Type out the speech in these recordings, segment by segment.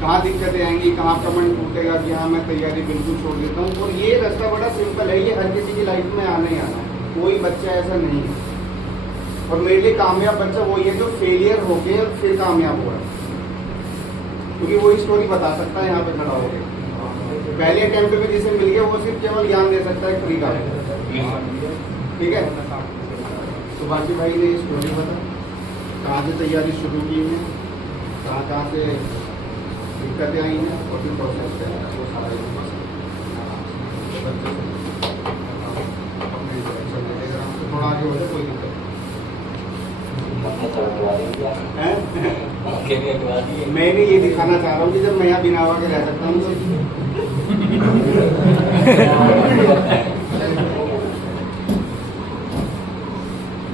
कहाँ दिक्कतें आएंगी, कहाँ आपका मन टूटेगा कि हाँ मैं तैयारी बिल्कुल छोड़ देता हूँ। और ये रास्ता बड़ा सिंपल है, ये हर किसी की लाइफ में आना ही आना है, कोई बच्चा ऐसा नहीं है। और मेरे लिए कामयाब बच्चा वही है जो फेलियर होके और फिर कामयाब हुआ है, क्योंकि वो स्टोरी बता सकता है यहाँ पे खड़ा होकर। पहले अटेम्प्ट में जिसे मिल गया वो सिर्फ केवल ज्ञान दे सकता है फ्री का, ठीक है। तो बाकी भाई ने स्टोरी बता, कहाँ से तैयारी शुरू की है, कहाँ से दिक्कतें आई हैं और फिर प्रोसेस क्या है वो सारा थोड़ा आगे हो जाए, कोई दिक्कत मैं नहीं ये दिखाना चाह रहा हूँ कि जब मैं यहाँ बिना हुआ के रह सकता हूँ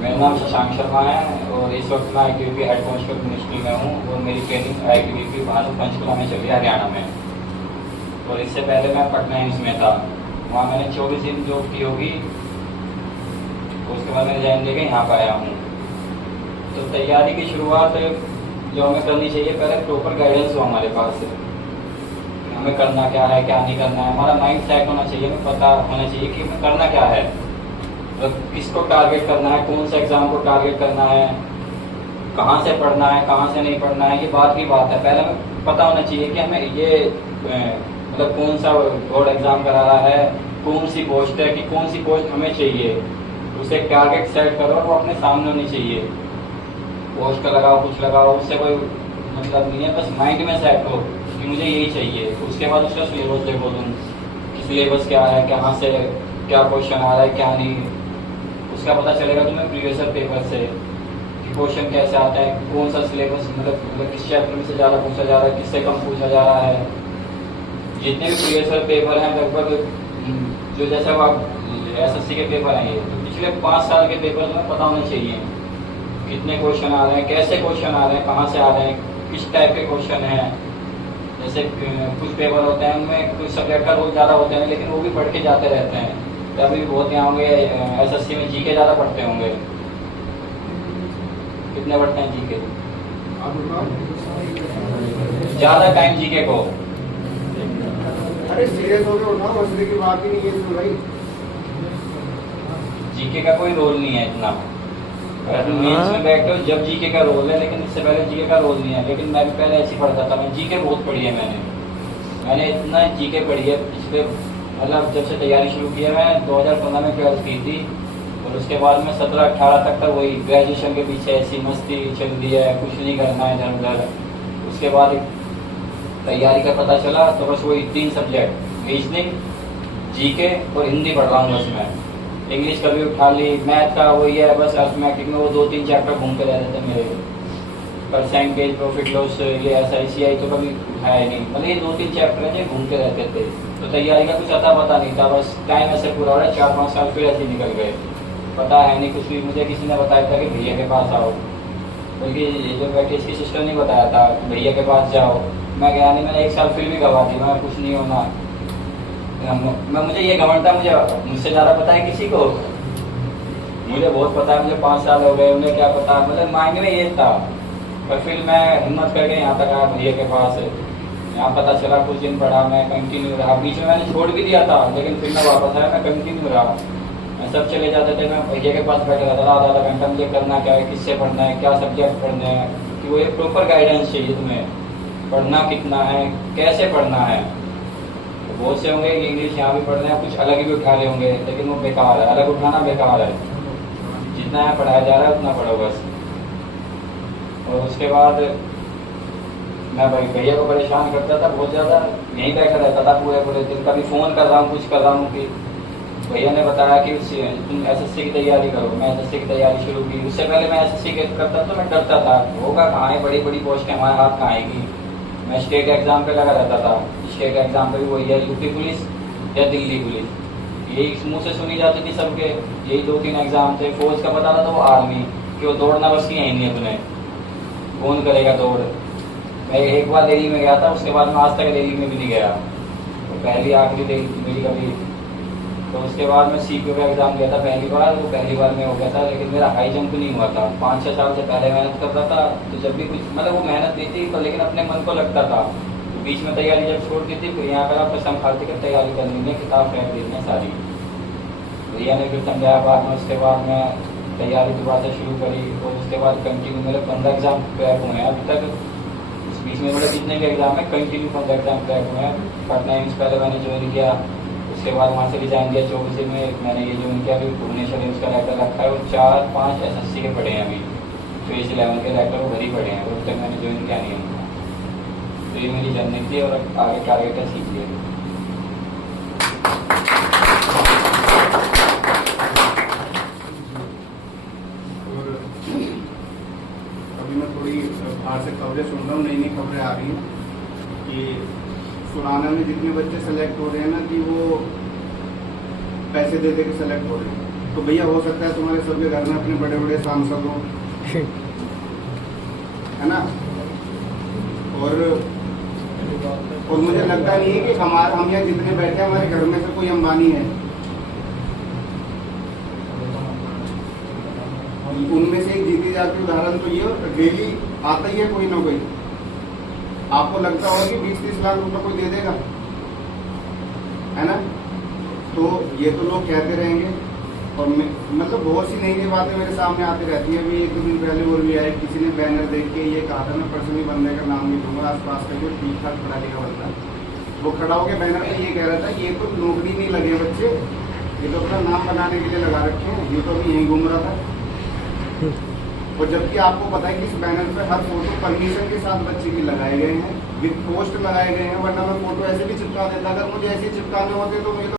मेरा नाम शशांक शर्मा है और इस वक्त मैं ITBP हेड कांस्टेबल मिनिस्ट्री में हूँ और मेरी ट्रेनिंग ITBP भानु पंचकुला में चली हरियाणा में। और इससे पहले मैं पटना एम्स में था, वहाँ मैंने 24 दिन जॉब की होगी। उसके बाद मैं रिजाइन लेके यहाँ पर आया हूँ। तो तैयारी की शुरुआत जो हमें करनी चाहिए, पहले प्रॉपर गाइडेंस हो हमारे पास, हमें करना क्या है क्या नहीं करना है, हमारा माइंड सेट होना चाहिए, हमें पता होना चाहिए कि हमें करना क्या है, तो किसको टारगेट करना है, कौन से एग्जाम को टारगेट करना है, कहाँ से पढ़ना है कहाँ से नहीं पढ़ना है, ये बात की बात है। पहले हमें पता होना चाहिए कि हमें ये मतलब कौन सा बोर्ड एग्जाम करा रहा है, कौन सी पोस्ट है, कि कौन सी पोस्ट हमें चाहिए, उसे टारगेट सेट करो, वो अपने सामने होनी चाहिए। पोस्ट का लगाओ कुछ लगाओ, उससे कोई मतलब नहीं है, बस माइंड में सेट हो कि मुझे यही चाहिए। उसके बाद उसका सिलेबस देखो तुम कि सिलेबस क्या है, कहाँ से क्या क्वेश्चन आ रहा है क्या नहीं, उसका पता चलेगा तुम्हें प्रीवियस पेपर से कि क्वेश्चन कैसे आता है, कौन सा सिलेबस मतलब किस चैप्टर में से ज़्यादा पूछा जा रहा है, किससे कम पूछा जा रहा है। जितने भी प्रीवियस पेपर हैं लगभग जो जैसे आप SSC के पेपर हैं, ये तो पिछले 5 साल के पेपर तुम्हें पता होने चाहिए, कितने क्वेश्चन आ रहे हैं, कैसे क्वेश्चन आ रहे हैं, कहाँ से आ रहे हैं, किस टाइप के क्वेश्चन हैं। जैसे कुछ पेपर होते हैं उनमें कुछ सब्जेक्ट का रोल ज़्यादा होते हैं, लेकिन वो भी पढ़ के जाते रहते हैं। अभी बहुत यहाँ होंगे SSC में GK ज़्यादा पढ़ते होंगे, कितने पढ़ते हैं GK? ज़्यादा टाइम GK को। अरे सीरियस हो गए उठाओ, मसले की बात ही नहीं है इसमें भाई। GK का कोई रोल नहीं है इतना, अगर मेंस में बैठे हो जब GK का रोल है, लेकिन इससे पहले GK का रोल नहीं है। लेकिन मैं भी पहले ऐसे ही पढ़ता था, मैं GK बहुत पढ़ी है, मैंने इतना GK पढ़ी है पिछले मतलब जब से तैयारी शुरू की है। मैं 2015 में 12th की थी और उसके बाद में 17-18 तक वही ग्रेजुएशन के पीछे ऐसी मस्ती चल रही है, कुछ नहीं करना है इधर उधर। उसके बाद तैयारी का पता चला तो बस वही 3 सब्जेक्ट, रीजनिंग, GK और हिंदी पढ़ रहा हूँ बस मैं। इंग्लिश कभी उठा ली, मैथ का वही है बस, अर्थमेटिक में वो 2-3 चैप्टर घूमते रहते थे मेरे। परसेंटेज, प्रॉफिट लॉस, ये SICI तो कभी उठाया नहीं, मतलब ये 2-3 चैप्टर हैं जो घूमते रहते थे। तो तैयारी का कुछ अता पता नहीं था, बस टाइम ऐसे पूरा हो रहा है, 4-5 साल फिर ऐसे निकल गए, पता है नहीं कुछ भी। मुझे किसी ने बताया था कि भैया के पास आओ, बल्कि जो बैठे इसकी सिस्टर ने बताया था भैया के पास जाओ। मैं गया नहीं, मैंने 1 साल फिर भी गवा दी, मैं कुछ नहीं होना। मैं मुझे ये घमंड था, मुझसे ज़्यादा पता है किसी को, मुझे बहुत पता है, मुझे 5 साल हो गए, उन्हें क्या पता, मतलब माइंड में ये था। पर फिर मैं हिम्मत करके यहाँ तक आया भैया के पास, यहाँ पता चला, कुछ दिन पढ़ा, मैं कंटिन्यू रहा। बीच में मैंने छोड़ भी दिया था, लेकिन फिर मैं वापस आया, मैं कंटिन्यू रहा। मैं सब चले जाते थे, मैं भैया के पास बैठा रहता था आधा घंटा, मुझे करना क्या है, किससे पढ़ना है, क्या सब्जेक्ट पढ़ने हैं, कि वो एक प्रॉपर गाइडेंस चाहिए तुम्हें, पढ़ना कितना है, कैसे पढ़ना है। तो बहुत से होंगे कि इंग्लिश यहाँ भी पढ़ रहे हैं, कुछ अलग भी उठा रहे होंगे, लेकिन वो बेकार है, अलग उठाना बेकार है। जितना यहाँ पढ़ाया जा रहा है उतना पढ़ो बस। और उसके बाद मैं भाई भैया को परेशान करता था बहुत ज़्यादा, यहीं बैठा रहता था पूरे दिन। कभी फ़ोन कर रहा हूँ, कुछ कर रहा हूँ कि भैया ने बताया कि तुम SSC की तैयारी करो। मैं SSC की तैयारी शुरू की। उससे पहले मैं SSC करता तो मैं डरता था, होगा कहाँ है, बड़ी बड़ी पोस्ट हमारे हाथ कहाँ आएगी। मैं स्टेट एग्ज़ाम पे लगा रहता था, स्टेट एग्ज़ाम पे भी वही है, UP पुलिस या दिल्ली पुलिस, यही मुँह से सुनी जाती थी सबके, यही 2-3 एग्ज़ाम थे। फौज का बता रहा था वो आर्मी, कि वो दौड़ना बस की है नहीं है, तुम्हें कौन करेगा दौड़। मैं एक बार दिल्ली में गया था, उसके बाद मैं आज तक दिल्ली में भी नहीं गया, तो पहली आखिरी दिल्ली मेरी कभी। तो उसके बाद मैं CPO का एग्ज़ाम दिया था पहली बार, वो पहली बार में हो गया था, लेकिन मेरा हाई जंप नहीं हुआ था। 5-6 साल से पहले मेहनत कर रहा था, तो जब भी कुछ मतलब वो मेहनत नहीं थी तो, लेकिन अपने मन को लगता था बीच में तैयारी जब छोड़ दी थी, फिर यहाँ पर आप कसम खाते कि तैयारी करनी है, किताब फेंक देनी है सारी। भैया ने फिर समझाया बाद में, उसके बाद मैं तैयारी दोबारा से शुरू करी और उसके बाद कंटिन्यू मेरे 15 एग्जाम क्रैक हुए हैं अभी तक। इस बीच में मेरे जितने भी एग्जाम है कंटिन्यू 15 एग्जाम क्रैक हुए हैं। पटना एम्स पहले मैंने ज्वाइन किया, उसके बाद वहाँ से रिजाइन दिया 24 में, मैंने ये ज्वाइन किया, अभी भुवनेश्वर एम्स का लेटर रखा है और 4-5 SSC के पढ़े हैं अभी, फेज 11 के लेटर वो घर ही पढ़े हैं, और तक मैंने ज्वाइन किया नहीं उनका। तो ये मेरी जर्नी थी और आगे टारगेट है सीखिए। मैं थोड़ी बाहर से खबरें सुन रहा हूँ, नई नई खबरें आ रही हैं कि सुनाना में जितने बच्चे सेलेक्ट हो रहे हैं ना कि वो पैसे दे दे के सेलेक्ट हो रहे हैं। तो भैया हो सकता है तुम्हारे सबके घर में अपने बड़े बड़े सांसद हों, है ना। और मुझे लगता नहीं है कि हम यहाँ जितने बैठे हैं हमारे घर में से कोई अंबानी है। उनमें से एक जीती जाती उदाहरण तो ये डेली आता ही है कोई ना कोई। आपको लगता होगा कि 20-30 लाख रुपए कोई दे देगा, है ना। तो ये तो लोग कहते रहेंगे और मतलब बहुत सी नई नई बातें मेरे सामने आती रहती है। अभी 1-2 दिन पहले और भी आए, किसी ने बैनर देख के ये कहा था, मैं पर्सनली बंदे का नाम नहीं दूंगा, आसपास का जो ठीक ठाक पढ़ा लिखा बंदा, वो खड़ा होकर बैनर पे ये कह रहा था ये तो नौकरी नहीं लगे बच्चे, ये तो अपना नाम बनाने के लिए लगा रखे हैं, ये तो अभी यहीं घूम रहा था। और जबकि आपको पता है कि इस बैनर पे हर फोटो परमिशन के साथ बच्चे की लगाए गए हैं, विद पोस्ट लगाए गए हैं, वरना मैं फोटो ऐसे भी चिपका देता। अगर मुझे ऐसे चिपकाने होते तो मुझे